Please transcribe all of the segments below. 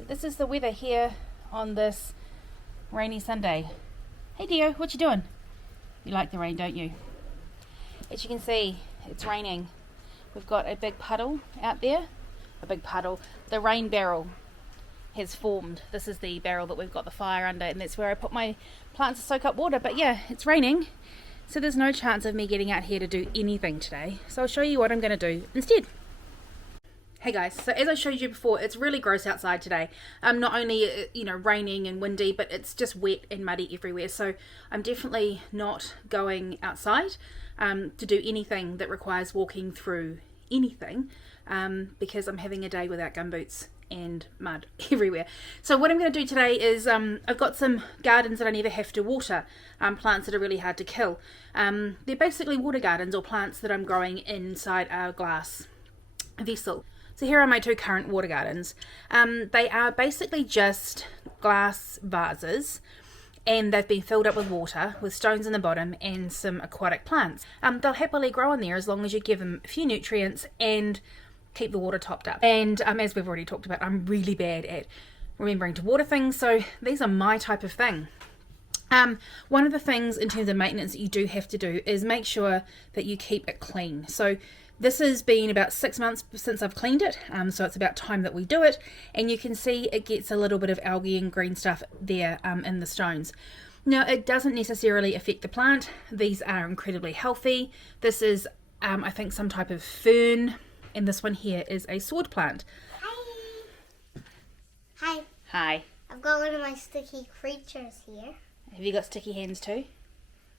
So this is the weather here on this rainy Sunday. Hey Dio, what you doing? You like the rain, don't you? As you can see, it's raining. We've got a big puddle out there. A big puddle. The rain barrel has formed. This is the barrel that we've got the fire under, and that's where I put my plants to soak up water. But yeah, it's raining, so there's no chance of me getting out here to do anything today. So I'll show you what I'm going to do instead. Hey guys, so as I showed you before, it's really gross outside today. Not only, raining and windy, but it's just wet and muddy everywhere. So I'm definitely not going outside to do anything that requires walking through anything because I'm having a day without gumboots and mud everywhere. So what I'm going to do today is I've got some gardens that I never have to water, plants that are really hard to kill. They're basically water gardens or plants that I'm growing inside a glass vessel. So here are my two current water gardens. They are basically just glass vases, and they've been filled up with water with stones in the bottom and some aquatic plants. They'll happily grow in there as long as you give them a few nutrients and keep the water topped up. And as we've already talked about, I'm really bad at remembering to water things, so these are my type of thing. One of the things in terms of maintenance that you do have to do is make sure that you keep it clean. So this has been about 6 months since I've cleaned it, so it's about time that we do it. And you can see it gets a little bit of algae and green stuff there in the stones. Now, it doesn't necessarily affect the plant. These are incredibly healthy. This is, I think, some type of fern, and this one here is a sword plant. Hi. Hi. Hi. I've got one of my sticky creatures here. Have you got sticky hands too?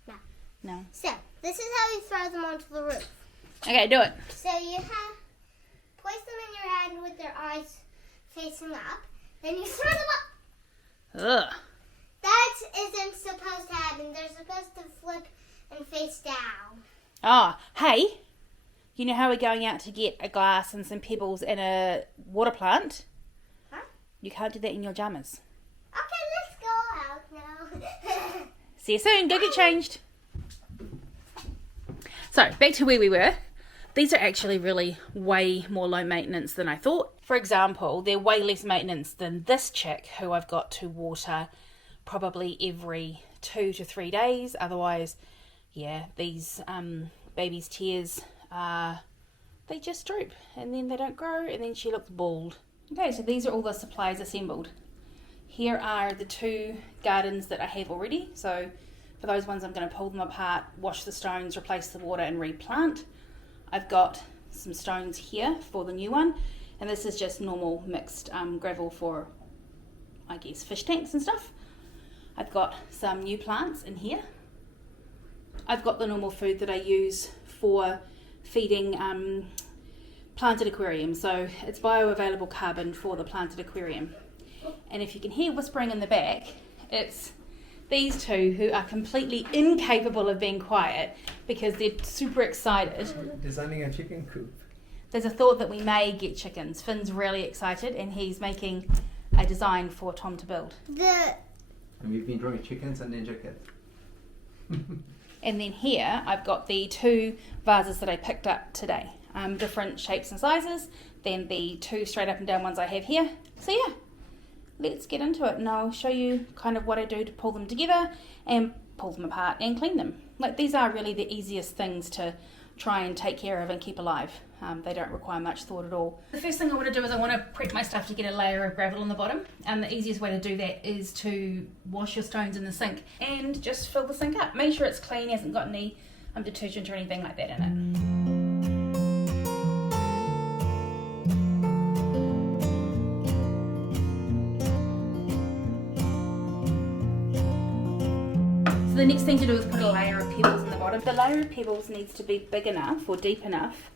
No. No. So, this is how you throw them onto the roof. Okay, do it. So you have place them in your hand with their eyes facing up. Then you throw them up. Ugh. That isn't supposed to happen. They're supposed to flip and face down. Oh, hey. You know how we're going out to get a glass and some pebbles and a water plant? Huh? You can't do that in your jammers. Okay, let's go out now. See you soon. Go get changed. So, back to where we were. These are actually really way more low maintenance than I thought. For example, they're way less maintenance than this chick who I've got to water probably every 2 to 3 days. Otherwise, yeah, these baby's tears, they just droop and then they don't grow and then she looks bald. Okay, so these are all the supplies assembled. Here are the two gardens that I have already. So for those ones, I'm going to pull them apart, wash the stones, replace the water and replant. I've got some stones here for the new one, and this is just normal mixed gravel for, I guess, fish tanks and stuff. I've got some new plants in here. I've got the normal food that I use for feeding planted aquariums, so it's bioavailable carbon for the planted aquarium. And if you can hear whispering in the back, it's these two who are completely incapable of being quiet because they're super excited. Designing a chicken coop. There's a thought that we may get chickens. Finn's really excited and he's making a design for Tom to build. And we've been drawing chickens and ninja cats. And then here I've got the two vases that I picked up today. Different shapes and sizes than the two straight up and down ones I have here. So yeah. Let's get into it and I'll show you kind of what I do to pull them together and pull them apart and clean them. Like, these are really the easiest things to try and take care of and keep alive. They don't require much thought at all. The first thing I want to do is I want to prep my stuff to get a layer of gravel on the bottom, and the easiest way to do that is to wash your stones in the sink and just fill the sink up. Make sure it's clean, hasn't got any detergent or anything like that in it. The next thing to do is put a layer of pebbles in the bottom. The layer of pebbles needs to be big enough or deep enough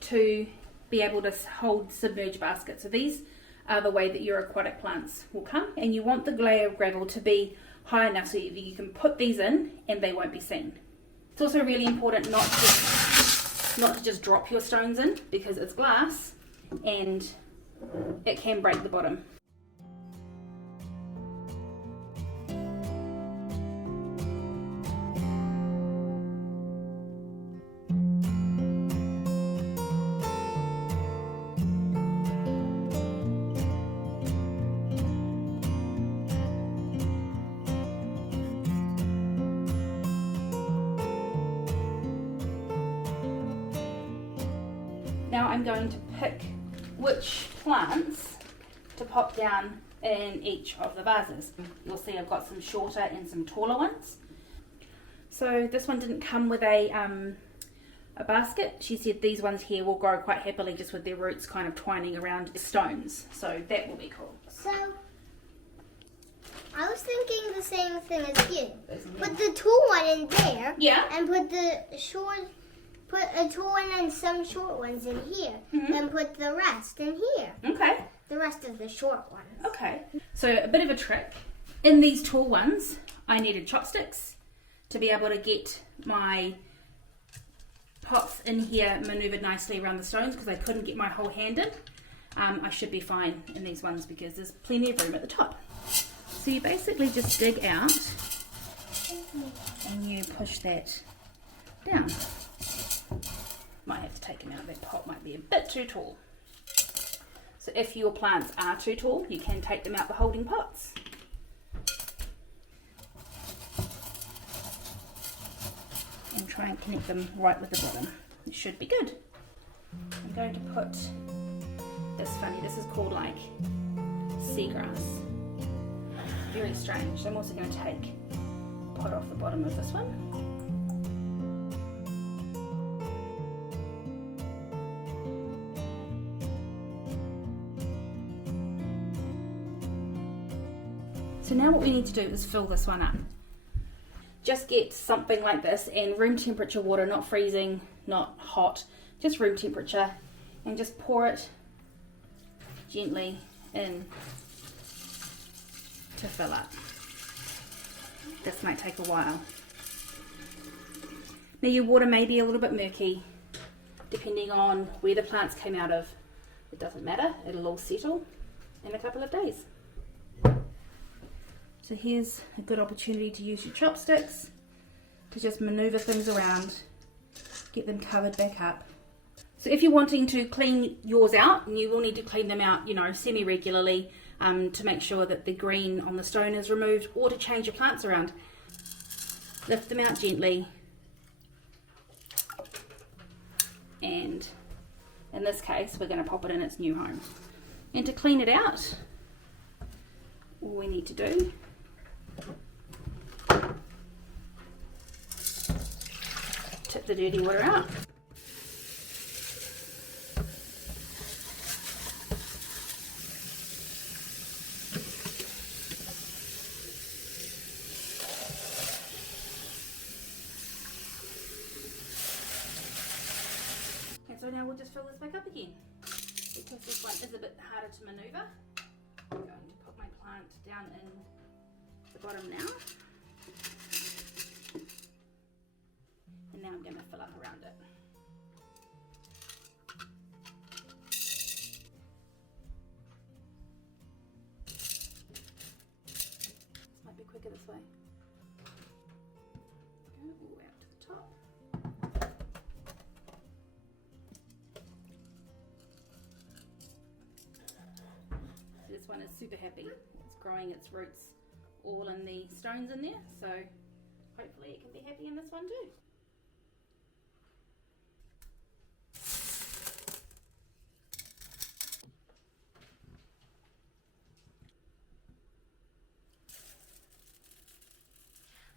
to be able to hold submerged baskets. So these are the way that your aquatic plants will come, and you want the layer of gravel to be high enough so you can put these in and they won't be seen. It's also really important not to just drop your stones in because it's glass and it can break the bottom. Now I'm going to pick which plants to pop down in each of the vases. You'll see I've got some shorter and some taller ones. So this one didn't come with a basket. She said these ones here will grow quite happily just with their roots kind of twining around the stones, so that will be cool. So I was thinking the same thing as you. Put the tall one in there. Yeah. And put a tall one and some short ones in here. Then put the rest in here. Okay. The rest of the short ones. Okay. So a bit of a trick. In these tall ones, I needed chopsticks to be able to get my pots in here maneuvered nicely around the stones because I couldn't get my whole hand in. I should be fine in these ones because there's plenty of room at the top. So you basically just dig out and you push that down. Might have to take them out, that pot might be a bit too tall. So if your plants are too tall, you can take them out the holding pots. And try and connect them right with the bottom. It should be good. I'm going to put this funny, this is called like seagrass. Very strange. So I'm also going to take the pot off the bottom of this one. So now what we need to do is fill this one up. Just get something like this and room temperature water, not freezing, not hot, just room temperature, and just pour it gently in to fill up. This might take a while. Now your water may be a little bit murky depending on where the plants came out of. It doesn't matter, it'll all settle in a couple of days. So here's a good opportunity to use your chopsticks to just maneuver things around, get them covered back up. So if you're wanting to clean yours out, and you will need to clean them out, you know, semi-regularly to make sure that the green on the stone is removed, or to change your plants around. Lift them out gently, and in this case we're going to pop it in its new home. And to clean it out, all we need to do tip the dirty water out. And so now we'll just fill this back up again. Because this one is a bit harder to maneuver, I'm going to put my plant down in the bottom now. And now I'm going to fill up around it. This might be quicker this way. Go all the way up to the top. This one is super happy. It's growing its roots all in the stones in there, so hopefully it can be happy in this one too.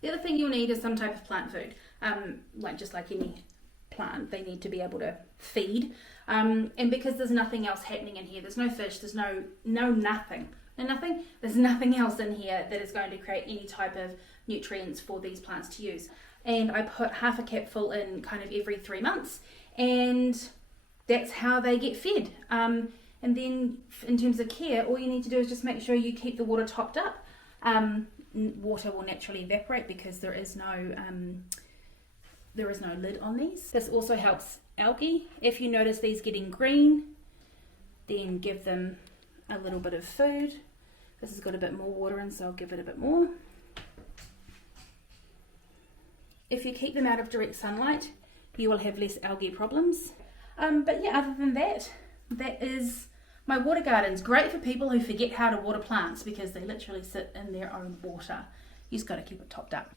The other thing you'll need is some type of plant food. Just like any plant, they need to be able to feed. And because there's nothing else happening in here, there's no fish, there's nothing. There's nothing else in here that is going to create any type of nutrients for these plants to use. And I put half a capful in kind of every 3 months, and that's how they get fed. And then in terms of care, all you need to do is just make sure you keep the water topped up. Water will naturally evaporate because there is no lid on these. This also helps algae. If you notice these getting green, then give them a little bit of food. This has got a bit more water in, so I'll give it a bit more. If you keep them out of direct sunlight, you will have less algae problems. But yeah, other than that, that is my water gardens. Great for people who forget how to water plants because they literally sit in their own water. You just got to keep it topped up.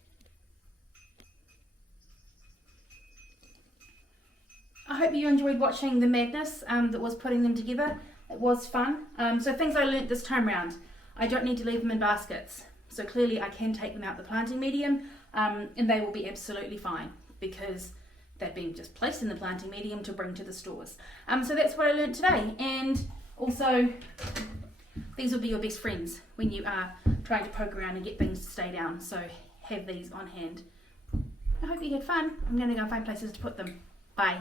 I hope you enjoyed watching the madness that was putting them together. It was fun. So things I learnt this time round. I don't need to leave them in baskets. So clearly I can take them out the planting medium and they will be absolutely fine because they've been just placed in the planting medium to bring to the stores. So that's what I learnt today. And also, these will be your best friends when you are trying to poke around and get things to stay down. So have these on hand. I hope you had fun. I'm going to go find places to put them. Bye.